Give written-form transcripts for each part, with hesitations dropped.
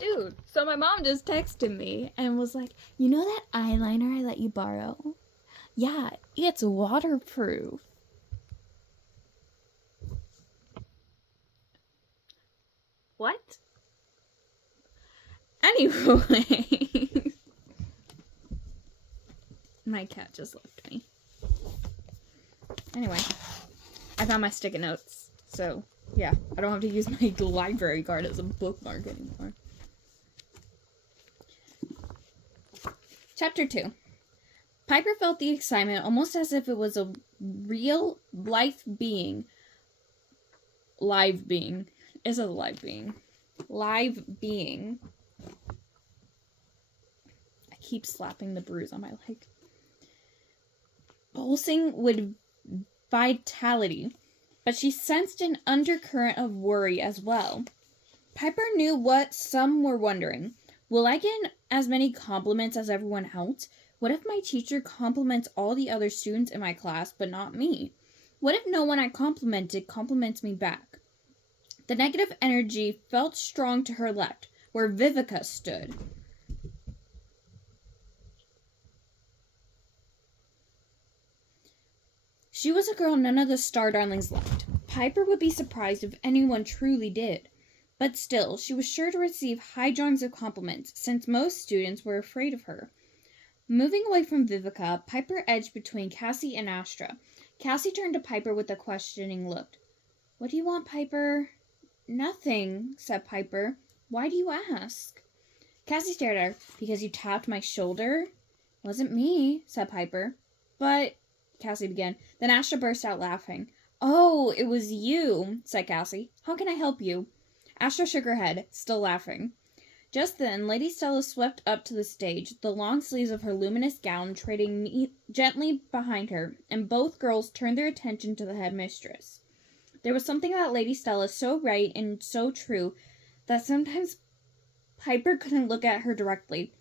Dude, so my mom just texted me and was like, you know that eyeliner I let you borrow? Yeah, it's waterproof. What? Anyway. My cat just left me. Anyway, I found my sticky notes. So, yeah, I don't have to use my library card as a bookmark anymore. Chapter 2. Piper felt the excitement almost as if it was a real live being. Live being. Is it a live being? Live being. I keep slapping the bruise on my leg. Pulsing with vitality, but she sensed an undercurrent of worry as well. Piper knew what some were wondering. Will I get as many compliments as everyone else? What if my teacher compliments all the other students in my class, but not me? What if no one I complimented compliments me back? The negative energy felt strong to her left, where Vivica stood. She was a girl none of the Star Darlings liked. Piper would be surprised if anyone truly did. But still, she was sure to receive high drawings of compliments, since most students were afraid of her. Moving away from Vivica, Piper edged between Cassie and Astra. Cassie turned to Piper with a questioning look. What do you want, Piper? Nothing, said Piper. Why do you ask? Cassie stared at her. Because you tapped my shoulder? Wasn't me, said Piper. But, Cassie began. Then Astra burst out laughing. Oh, it was you, said Cassie. How can I help you? Astra shook her head, still laughing. Just then, Lady Stella swept up to the stage, the long sleeves of her luminous gown trailing gently behind her, and both girls turned their attention to the headmistress. There was something about Lady Stella so right and so true that sometimes Piper couldn't look at her directly.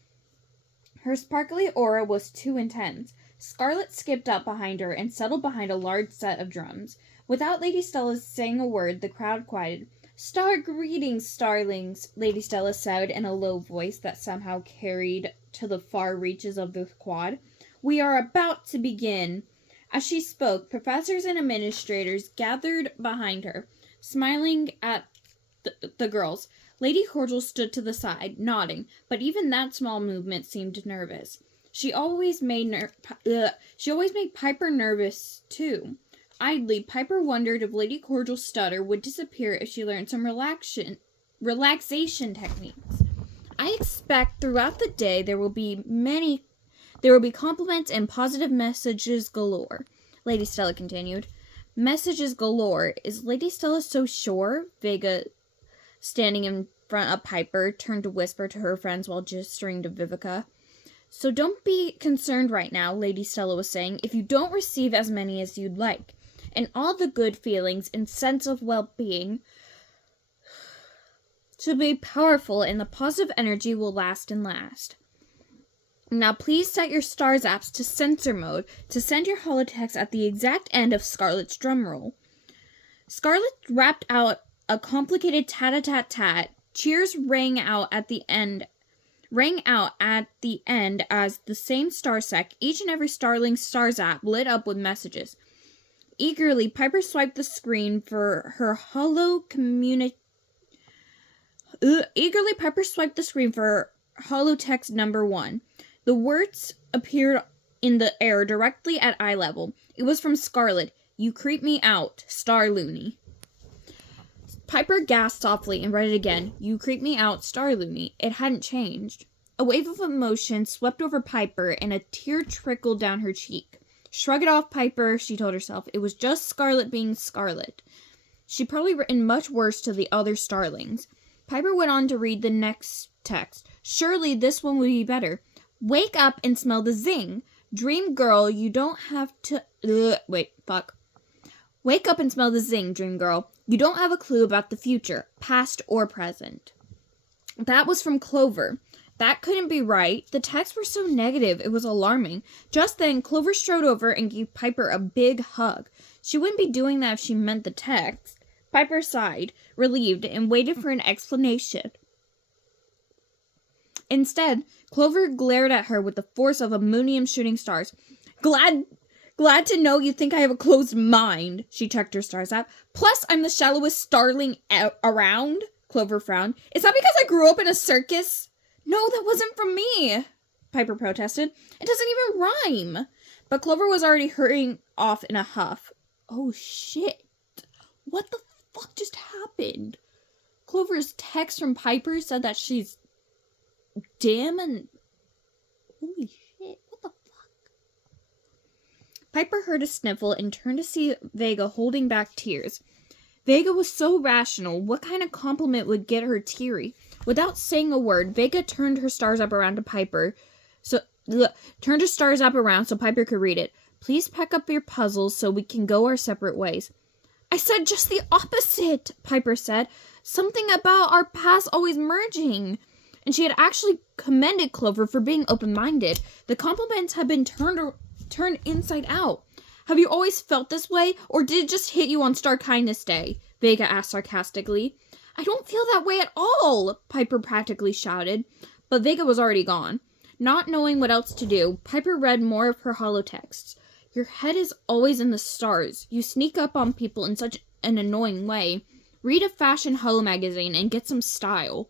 Her sparkly aura was too intense. Scarlet skipped up behind her and settled behind a large set of drums. Without Lady Stella saying a word, the crowd quieted. Star greetings, starlings, Lady Stella said in a low voice that somehow carried to the far reaches of the quad. We are about to begin. As she spoke, professors and administrators gathered behind her, smiling at the girls. Lady Cordial stood to the side, nodding, but even that small movement seemed nervous. She always made Piper nervous, too. Idly, Piper wondered if Lady Cordial's stutter would disappear if she learned some relaxation techniques. I expect throughout the day there will be compliments and positive messages galore, Lady Stella continued. Messages galore. Is Lady Stella so sure? Vega, standing in front of Piper, turned to whisper to her friends while gesturing to Vivica. So don't be concerned right now, Lady Stella was saying, if you don't receive as many as you'd like. And all the good feelings and sense of well-being should be powerful, and the positive energy will last and last. Now please set your Stars apps to sensor mode to send your holotext at the exact end of Scarlet's drum roll. Scarlet rapped out a complicated tat-a-tat-tat. Cheers rang out at the end as the same star sec, each and every Starling's Stars app lit up with messages. Eagerly, Piper swiped the screen for her holotext number 1. The words appeared in the air directly at eye level. It was from Scarlet. You creep me out, Star Looney. Piper gasped softly and read it again. You creep me out, Star Looney. It hadn't changed. A wave of emotion swept over Piper and a tear trickled down her cheek. Shrug it off, Piper, she told herself. It was just Scarlet being Scarlet. She'd probably written much worse to the other Starlings. Piper went on to read the next text. Surely this one would be better. Wake up and smell the zing. Dream girl, you don't have to... Wake up and smell the zing, dream girl. You don't have a clue about the future, past or present. That was from Clover. That couldn't be right. The texts were so negative, it was alarming. Just then, Clover strode over and gave Piper a big hug. She wouldn't be doing that if she meant the text. Piper sighed, relieved, and waited for an explanation. Instead, Clover glared at her with the force of ammonium shooting stars. Glad to know you think I have a closed mind, she checked her stars out. Plus, I'm the shallowest starling around, Clover frowned. Is that because I grew up in a circus? No, that wasn't from me, Piper protested. It doesn't even rhyme. But Clover was already hurrying off in a huff. Oh, shit. What the fuck just happened? Clover's text from Piper said that she's dim and... Holy shit, what the fuck? Piper heard a sniffle and turned to see Vega holding back tears. Vega was so rational. What kind of compliment would get her teary? Without saying a word, Vega turned her stars up around to Piper. Turned her stars up around so Piper could read it. Please pack up your puzzles so we can go our separate ways. I said just the opposite, Piper said. Something about our paths always merging. And she had actually commended Clover for being open-minded. The compliments had been turned inside out. Have you always felt this way, or did it just hit you on Star Kindness Day? Vega asked sarcastically. I don't feel that way at all, Piper practically shouted. But Vega was already gone. Not knowing what else to do, Piper read more of her holotexts. Your head is always in the stars. You sneak up on people in such an annoying way. Read a fashion holo magazine and get some style.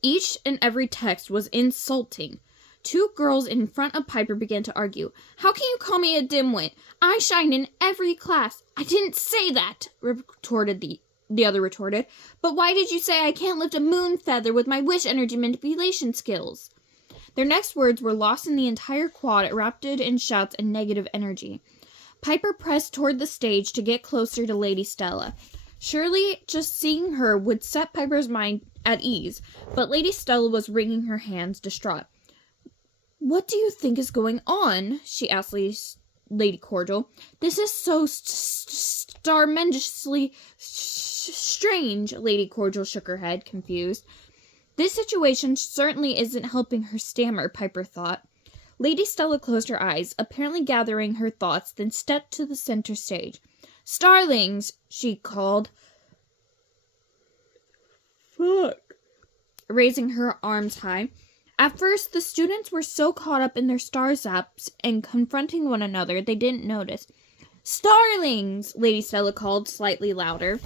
Each and every text was insulting. Two girls in front of Piper began to argue. How can you call me a dimwit? I shine in every class. I didn't say that, the other retorted. But why did you say I can't lift a moon feather with my wish energy manipulation skills? Their next words were lost in the entire quad, erupted in shouts and negative energy. Piper pressed toward the stage to get closer to Lady Stella. Surely just seeing her would set Piper's mind at ease, but Lady Stella was wringing her hands, distraught. What do you think is going on? She asked Lady Cordial. This is so tremendously strange. Lady Cordial shook her head, confused. This situation certainly isn't helping her stammer, Piper thought. Lady Stella closed her eyes, apparently gathering her thoughts, then stepped to the center stage. Starlings, she called. Fuck. Raising her arms high. At first, the students were so caught up in their star zaps and confronting one another, they didn't notice. Starlings, Lady Stella called slightly louder.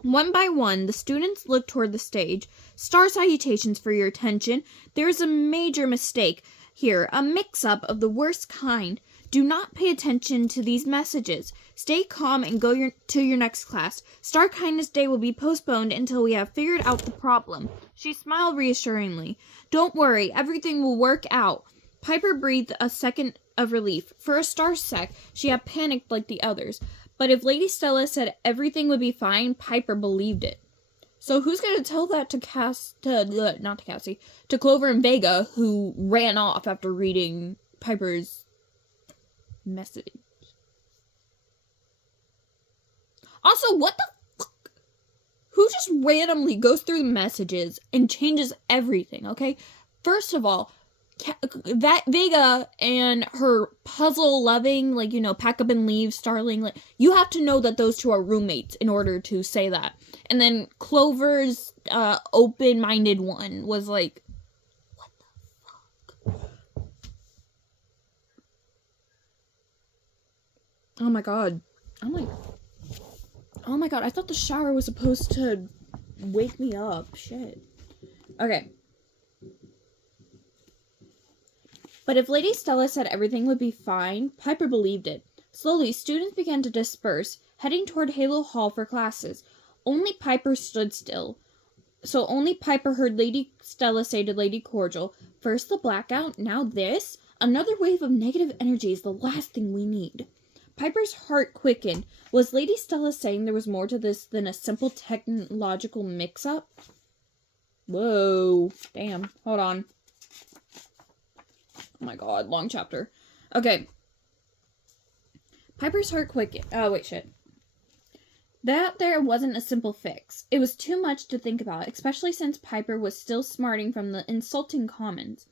One by one, the students looked toward the stage. Star salutations for your attention. There is a major mistake here, a mix-up of the worst kind. Do not pay attention to these messages. Stay calm and go to your next class. Star Kindness Day will be postponed until we have figured out the problem. She smiled reassuringly. Don't worry, everything will work out. Piper breathed a second of relief. For a star sec, she had panicked like the others. But if Lady Stella said everything would be fine, Piper believed it. So who's going to tell that to Clover and Vega, who ran off after reading Piper's message? Also, what the fuck? Who just randomly goes through the messages and changes everything, okay? First of all, that Vega and her puzzle-loving, pack up and leave, Starling, you have to know that those two are roommates in order to say that. And then Clover's open-minded one was like, what the fuck? Oh my god. Oh my god, I thought the shower was supposed to wake me up. Shit. Okay. But if Lady Stella said everything would be fine, Piper believed it. Slowly, students began to disperse, heading toward Halo Hall for classes. Only Piper stood still. So only Piper heard Lady Stella say to Lady Cordial, first the blackout, now this? Another wave of negative energy is the last thing we need. Piper's heart quickened. Was Lady Stella saying there was more to this than a simple technological mix-up? Whoa. Damn. Hold on. Oh my god, long chapter. Okay. Piper's heart quickened. Oh, wait, shit. That there wasn't a simple fix. It was too much to think about, especially since Piper was still smarting from the insulting comments.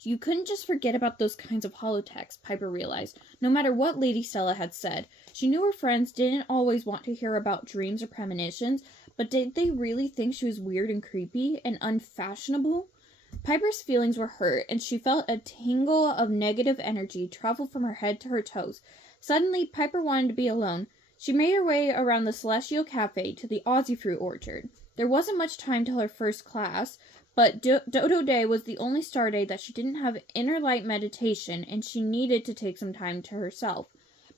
You couldn't just forget about those kinds of holotexts, Piper realized, no matter what Lady Stella had said. She knew her friends didn't always want to hear about dreams or premonitions, but did they really think she was weird and creepy and unfashionable? Piper's feelings were hurt, and she felt a tingle of negative energy travel from her head to her toes. Suddenly, Piper wanted to be alone. She made her way around the Celestial Cafe to the Aussie Fruit Orchard. There wasn't much time till her first class, but Dodo Day was the only star day that she didn't have inner light meditation, and she needed to take some time to herself.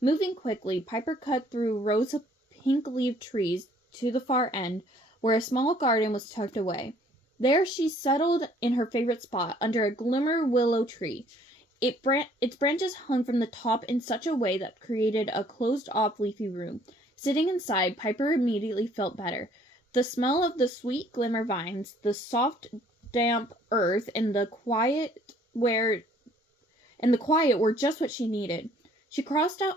Moving quickly, Piper cut through rows of pink-leaved trees to the far end, where a small garden was tucked away. There she settled in her favorite spot, under a glimmer willow tree. Its branches hung from the top in such a way that created a closed-off leafy room. Sitting inside, Piper immediately felt better. The smell of the sweet glimmer vines, the soft, damp earth, and the quiet were just what she needed. She crossed her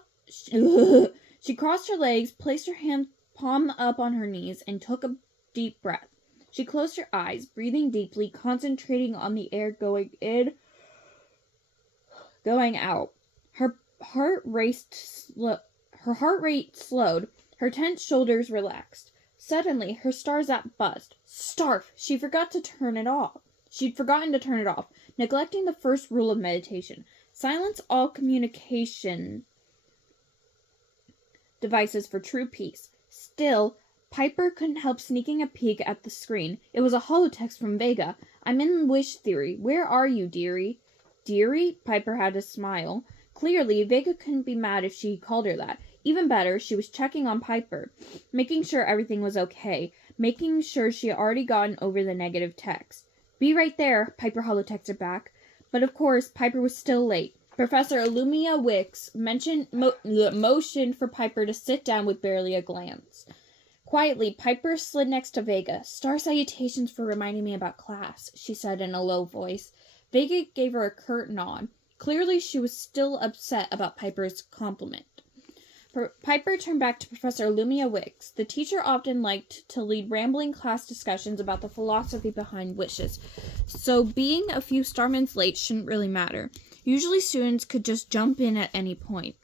legs, placed her hand palm up on her knees, and took a deep breath. She closed her eyes, breathing deeply, concentrating on the air going in, going out. Her heart rate slowed. Her tense shoulders relaxed. Suddenly, her stars app buzzed. Starf! She'd forgotten to turn it off, neglecting the first rule of meditation. Silence all communication devices for true peace. Still, Piper couldn't help sneaking a peek at the screen. It was a holotext from Vega. I'm in Wish Theory. Where are you, dearie? Dearie? Piper had to smile. Clearly, Vega couldn't be mad if she called her that. Even better, she was checking on Piper, making sure everything was okay, making sure she had already gotten over the negative text. Be right there, Piper holotexted back. But of course, Piper was still late. Professor Illumia Wicks motioned for Piper to sit down with barely a glance. Quietly, Piper slid next to Vega. Star salutations for reminding me about class, she said in a low voice. Vega gave her a curt nod. Clearly, she was still upset about Piper's compliment. Piper turned back to Professor Illumia Wicks. The teacher often liked to lead rambling class discussions about the philosophy behind wishes, so being a few star minutes late shouldn't really matter. Usually students could just jump in at any point.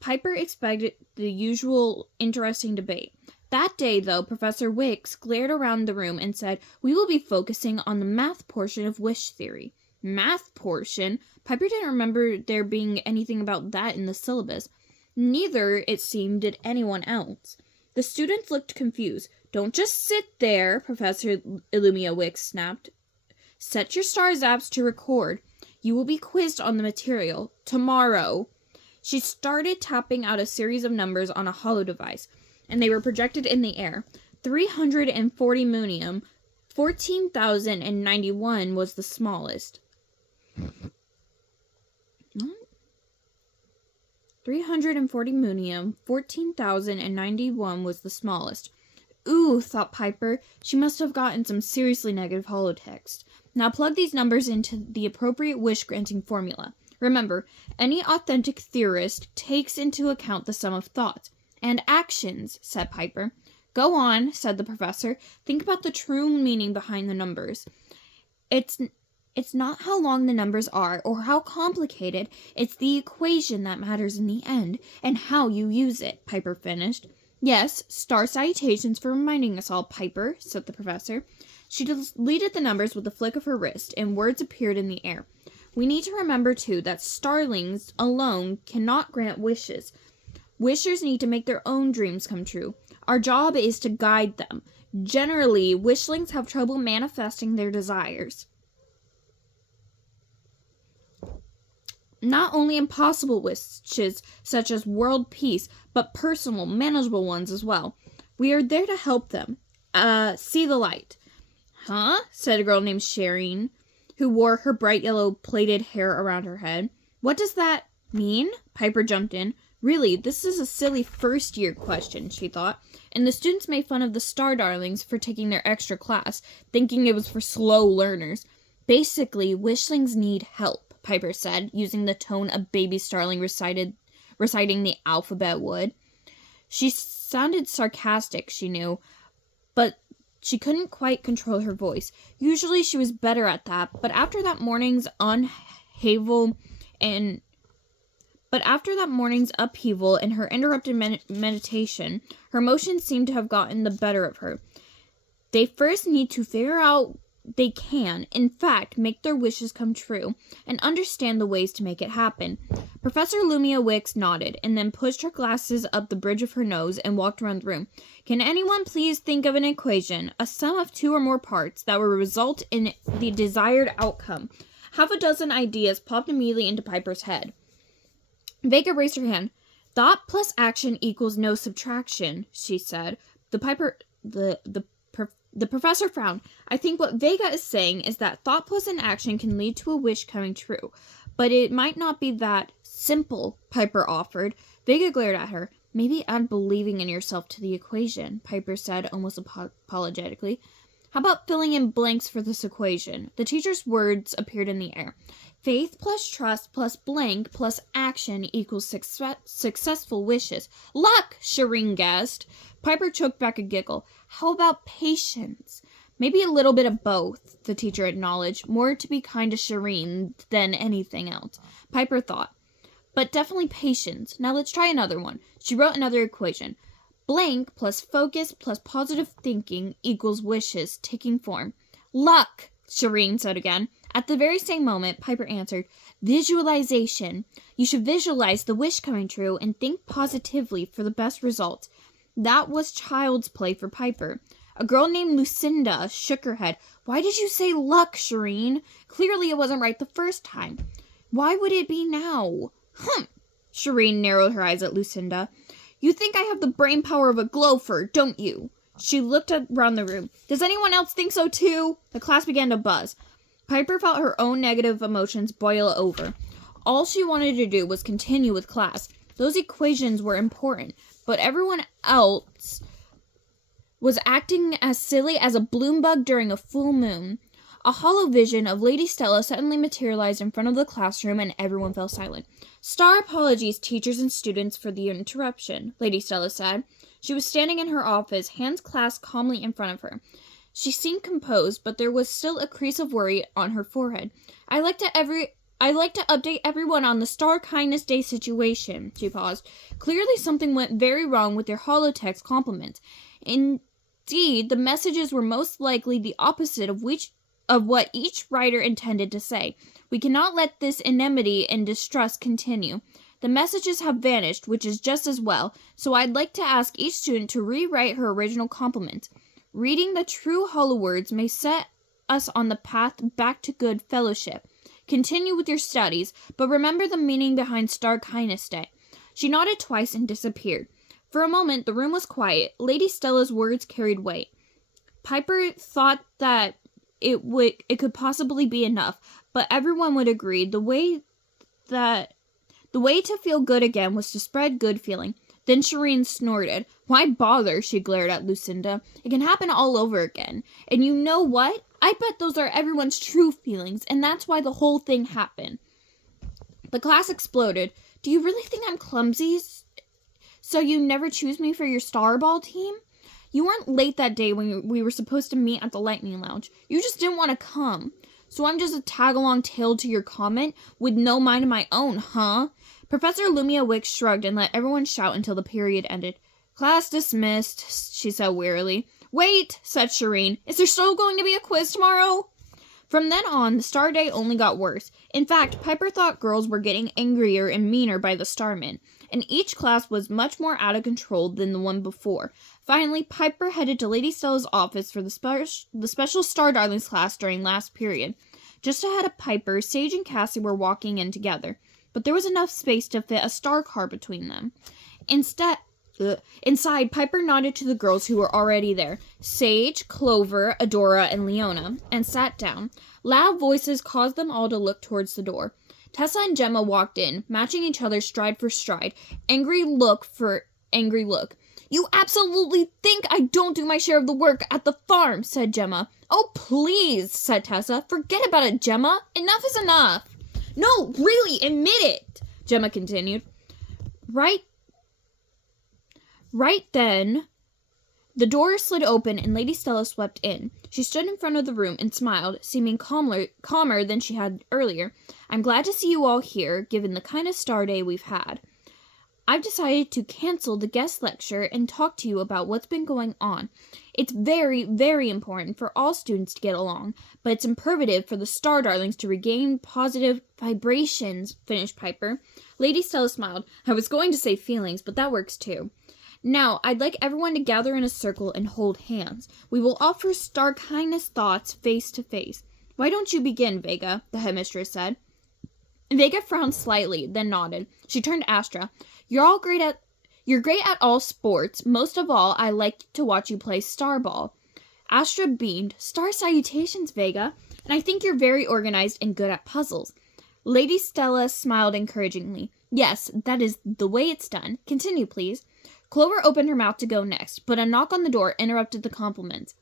Piper expected the usual interesting debate. That day, though, Professor Wicks glared around the room and said, we will be focusing on the math portion of wish theory. Math portion? Piper didn't remember there being anything about that in the syllabus. Neither, it seemed, did anyone else. The students looked confused. Don't just sit there, Professor Illumia Wicks snapped. Set your star zaps to record. You will be quizzed on the material. Tomorrow. She started tapping out a series of numbers on a holo device, and they were projected in the air. 340 Moonium, 14,091 was the smallest. 340 Moonium, 14,091 was the smallest. Ooh, thought Piper. She must have gotten some seriously negative holotext. Now plug these numbers into the appropriate wish-granting formula. Remember, any authentic theorist takes into account the sum of thoughts. And actions, said Piper. Go on, said the professor. Think about the true meaning behind the numbers. It's not how long the numbers are or how complicated. It's the equation that matters in the end and how you use it, Piper finished. Yes, star salutations for reminding us all, Piper, said the professor. She deleted the numbers with a flick of her wrist, and words appeared in the air. We need to remember, too, that starlings alone cannot grant wishes. Wishers need to make their own dreams come true. Our job is to guide them. Generally, wishlings have trouble manifesting their desires. Not only impossible wishes, such as world peace, but personal, manageable ones as well. We are there to help them. See the light. Huh? Said a girl named Shireen, who wore her bright yellow plaited hair around her head. What does that mean? Piper jumped in. Really, this is a silly first-year question, she thought, and the students made fun of the Star Darlings for taking their extra class, thinking it was for slow learners. Basically, wishlings need help, Piper said, using the tone a baby starling reciting the alphabet would. She sounded sarcastic, she knew, but she couldn't quite control her voice. Usually she was better at that, but after that morning's upheaval and her interrupted meditation, her emotions seemed to have gotten the better of her. They first need to figure out they can, in fact, make their wishes come true and understand the ways to make it happen. Professor Lumia Wicks nodded and then pushed her glasses up the bridge of her nose and walked around the room. Can anyone please think of an equation, a sum of two or more parts, that will result in the desired outcome? Half a dozen ideas popped immediately into Piper's head. Vega raised her hand. Thought plus action equals no subtraction, she said. The professor frowned. I think what Vega is saying is that thought plus an action can lead to a wish coming true. But it might not be that simple, Piper offered. Vega glared at her. Maybe add believing in yourself to the equation, Piper said almost apologetically. How about filling in blanks for this equation? The teacher's words appeared in the air. Faith plus trust plus blank plus action equals successful wishes. Luck, Shireen guessed. Piper choked back a giggle. How about patience? Maybe a little bit of both, the teacher acknowledged. More to be kind to Shireen than anything else, Piper thought. But definitely patience. Now let's try another one. She wrote another equation. Blank plus focus plus positive thinking equals wishes taking form. Luck, Shireen said again. At the very same moment, Piper answered, Visualization. You should visualize the wish coming true and think positively for the best results. That was child's play for Piper. A girl named Lucinda shook her head. Why did you say luck, Shireen? Clearly it wasn't right the first time. Why would it be now? Shireen narrowed her eyes at Lucinda. You think I have the brain power of a gopher, don't you? She looked around the room. Does anyone else think so too? The class began to buzz. Piper felt her own negative emotions boil over. All she wanted to do was continue with class. Those equations were important, but everyone else was acting as silly as a bloom bug during a full moon. A hollow vision of Lady Stella suddenly materialized in front of the classroom and everyone fell silent. Star apologies, teachers and students, for the interruption, Lady Stella said. She was standing in her office, hands clasped calmly in front of her. She seemed composed, but there was still a crease of worry on her forehead. I'd like to update everyone on the Star Kindness Day situation, she paused. Clearly something went very wrong with your holotext compliments. Indeed, the messages were most likely the opposite of what each writer intended to say. We cannot let this enmity and distrust continue. The messages have vanished, which is just as well, so I'd like to ask each student to rewrite her original compliment. Reading the true holo words may set us on the path back to good fellowship. Continue with your studies, but remember the meaning behind Star Kindness Day. She nodded twice and disappeared. For a moment, the room was quiet. Lady Stella's words carried weight. Piper thought that it could possibly be enough, but everyone would agree the way to feel good again was to spread good feeling. Then Shireen snorted. Why bother? She glared at Lucinda. It can happen all over again. And you know what? I bet those are everyone's true feelings, and that's why the whole thing happened. The class exploded. Do you really think I'm clumsy? So you never choose me for your Starball team? You weren't late that day when we were supposed to meet at the Lightning Lounge. You just didn't want to come. So I'm just a tag-along tail to your comment with no mind of my own, huh? Professor Lumia Wicks shrugged and let everyone shout until the period ended. Class dismissed, she said wearily. Wait, said Shireen. Is there still going to be a quiz tomorrow? From then on, the Star Day only got worse. In fact, Piper thought girls were getting angrier and meaner by the Starmen, and each class was much more out of control than the one before. Finally, Piper headed to Lady Stella's office for the special Star Darlings class during last period. Just ahead of Piper, Sage and Cassie were walking in together, but there was enough space to fit a star car between them. Inside, Piper nodded to the girls who were already there, Sage, Clover, Adora, and Leona, and sat down. Loud voices caused them all to look towards the door. Tessa and Gemma walked in, matching each other stride for stride, angry look for angry look. You absolutely think I don't do my share of the work at the farm, said Gemma. Oh, please, said Tessa. Forget about it, Gemma. Enough is enough. No, really, admit it, Gemma continued. Right then, the door slid open and Lady Stella swept in. She stood in front of the room and smiled, seeming calmer than she had earlier. I'm glad to see you all here, given the kind of Star Day we've had. I've decided to cancel the guest lecture and talk to you about what's been going on. It's very, very important for all students to get along, but it's imperative for the Star Darlings to regain positive vibrations, finished Piper. Lady Stella smiled. I was going to say feelings, but that works too. Now, I'd like everyone to gather in a circle and hold hands. We will offer star kindness thoughts face to face. Why don't you begin, Vega? The headmistress said. Vega frowned slightly, then nodded. She turned to Astra. You're great at all sports. Most of all, I like to watch you play Starball. Astra beamed. Star salutations, Vega. And I think you're very organized and good at puzzles. Lady Stella smiled encouragingly. Yes, that is the way it's done. Continue, please. Clover opened her mouth to go next, but a knock on the door interrupted the compliments.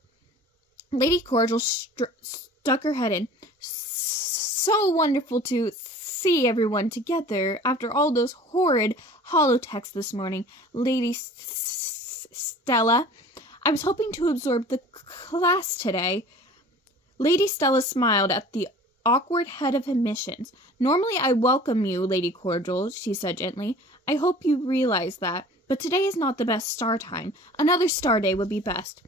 Lady Cordial stuck her head in. So wonderful to see everyone together after all those horrid holotexts this morning, Lady Stella. I was hoping to absorb the class today. Lady Stella smiled at the awkward head of admissions. Normally I welcome you, Lady Cordial, she said gently. I hope you realize that. But today is not the best star time. Another star day would be best.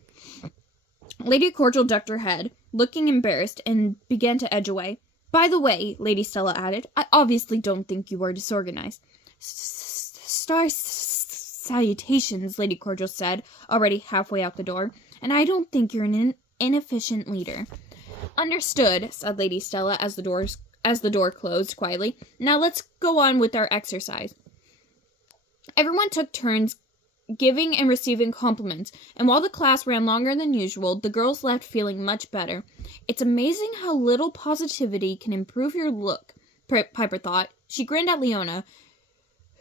Lady Cordial ducked her head, looking embarrassed, and began to edge away. By the way, Lady Stella added, I obviously don't think you are disorganized. Star salutations, Lady Cordial said, already halfway out the door, and I don't think you're an inefficient leader. Understood, said Lady Stella as the door closed quietly. Now let's go on with our exercise. Everyone took turns giving and receiving compliments, and while the class ran longer than usual, the girls left feeling much better. It's amazing how little positivity can improve your look, Piper thought. She grinned at Leona.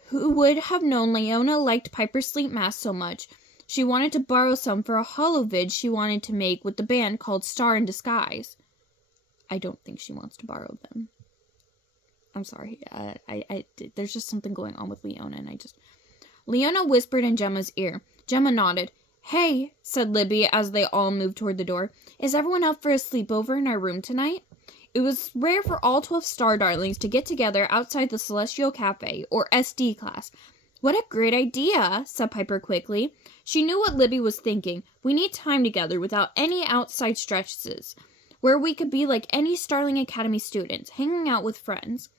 Who would have known Leona liked Piper's sleep mask so much? She wanted to borrow some for a holovid she wanted to make with the band called Star in Disguise. I don't think she wants to borrow them. I'm sorry. There's just something going on with Leona, and Leona whispered in Gemma's ear. Gemma nodded. Hey, said Libby as they all moved toward the door. Is everyone up for a sleepover in our room tonight? It was rare for all 12 Star Darlings to get together outside the Celestial Cafe, or SD class. What a great idea, said Piper quickly. She knew what Libby was thinking. We need time together without any outside stresses, where we could be like any Starling Academy students, hanging out with friends.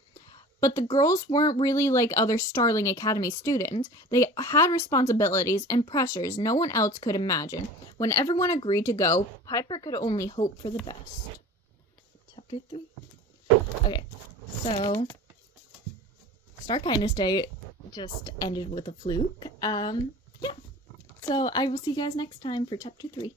But the girls weren't really like other Starling Academy students. They had responsibilities and pressures no one else could imagine. When everyone agreed to go, Piper could only hope for the best. Chapter 3. Okay, so Star Kindness Day just ended with a fluke. Yeah. So I will see you guys next time for Chapter 3.